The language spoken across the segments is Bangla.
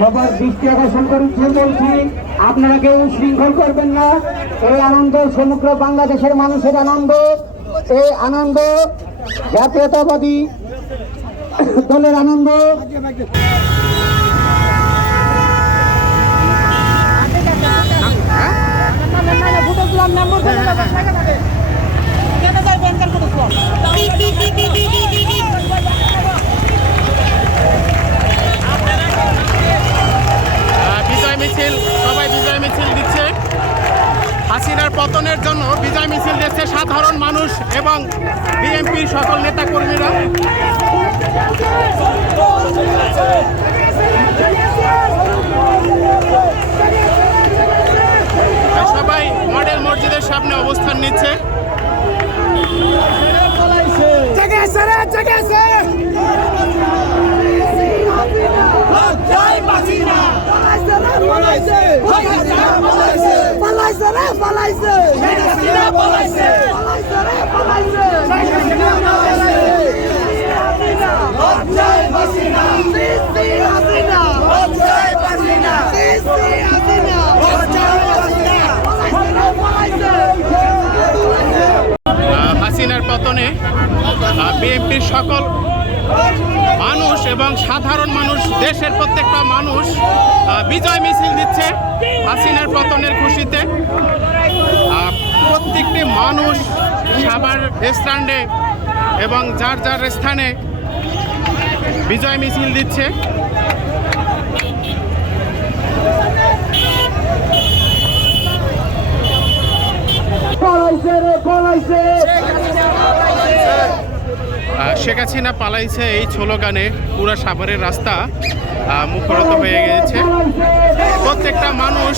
সবার দৃষ্টি আকর্ষণ করছি, বলছি আপনারা কেউ শৃঙ্খল করবেন না। এই আনন্দ সমগ্র বাংলাদেশের মানুষের আনন্দ। এই আনন্দ জাতীয়তাবাদী দলের আনন্দ। সবাই বিজয় মিছিল দিচ্ছে। হাসিনার পতনের জন্য বিজয় মিছিল দিচ্ছে সাধারণ মানুষ এবং বিএনপির সকল নেতা কর্মীরা। সবাই মডেল মসজিদের সামনে অবস্থান নিচ্ছে। হাসিনার পতনে বিএনপির সকল মানুষ এবং সাধারণ মানুষ, দেশের প্রত্যেকটা মানুষ বিজয় মিছিল দিচ্ছে হাসিনার পতনের খুশিতে। প্রত্যেকটি মানুষ সাভার স্ট্যান্ডে এবং যার যার স্থানে বিজয় মিছিল দিচ্ছে। শেখ হাসিনা পালাইছে এই স্লোগানে পুরো সাভারের রাস্তা মুখরিত হয়ে গিয়েছে। প্রত্যেকটা মানুষ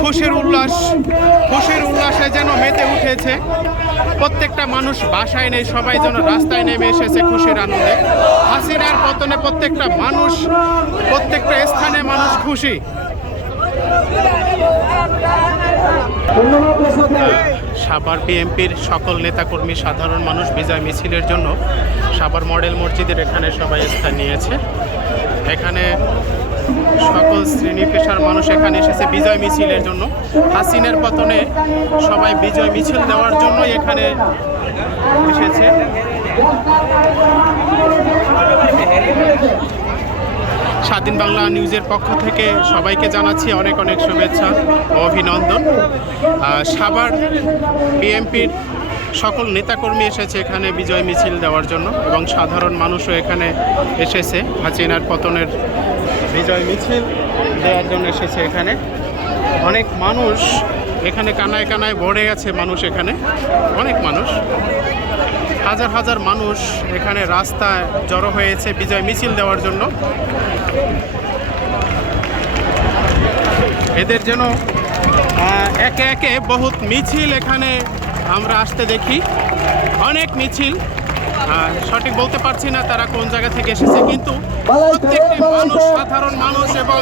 খুশির উল্লাসে যেন মেতে উঠেছে। প্রত্যেকটা মানুষ বাসায় নেই, সবাই যেন রাস্তায় নেমে এসেছে খুশির আনন্দে। হাসিনার পতনে প্রত্যেকটা স্থানে মানুষ খুশি। সাভার বিএনপির সকল নেতাকর্মী, সাধারণ মানুষ বিজয় মিছিলের জন্য সাভার মডেল মসজিদের এখানে সবাই স্থান নিয়েছে। এখানে সকল শ্রেণী পেশার মানুষ এখানে এসেছে বিজয় মিছিলের জন্য। হাসিনার পতনে সবাই বিজয় মিছিল দেওয়ার জন্য এখানে এসেছে। স্বাধীন বাংলা নিউজের পক্ষ থেকে সবাইকে জানাচ্ছি অনেক অনেক শুভেচ্ছা ও অভিনন্দন। সাভার বিএনপির সকল নেতাকর্মী এসেছে এখানে বিজয় মিছিল দেওয়ার জন্য এবং সাধারণ মানুষও এখানে এসেছে হাসিনার পতনের বিজয় মিছিল দেওয়ার জন্য এসেছে। এখানে অনেক মানুষ এখানে কানায় কানায় ভরে গেছে মানুষ, এখানে অনেক মানুষ, হাজার হাজার মানুষ এখানে রাস্তায় জড়ো হয়েছে বিজয় মিছিল দেওয়ার জন্য। এদের যেন একে একে বহুত মিছিল এখানে আমরা আসতে দেখি, অনেক মিছিল। সঠিক বলতে পারছি না তারা কোন জায়গা থেকে এসেছে, কিন্তু প্রত্যেকটি মানুষ, সাধারণ মানুষ এবং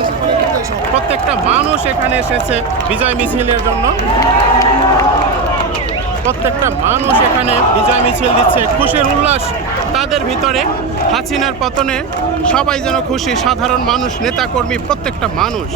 প্রত্যেকটা মানুষ এখানে এসেছে বিজয় মিছিলের জন্য। প্রত্যেকটা মানুষ এখানে বিজয় মিছিল দিচ্ছে, খুশির উল্লাস তাদের ভিতরে। হাসিনার পতনে সবাই যেন খুশি, সাধারণ মানুষ, নেতাকর্মী, প্রত্যেকটা মানুষ।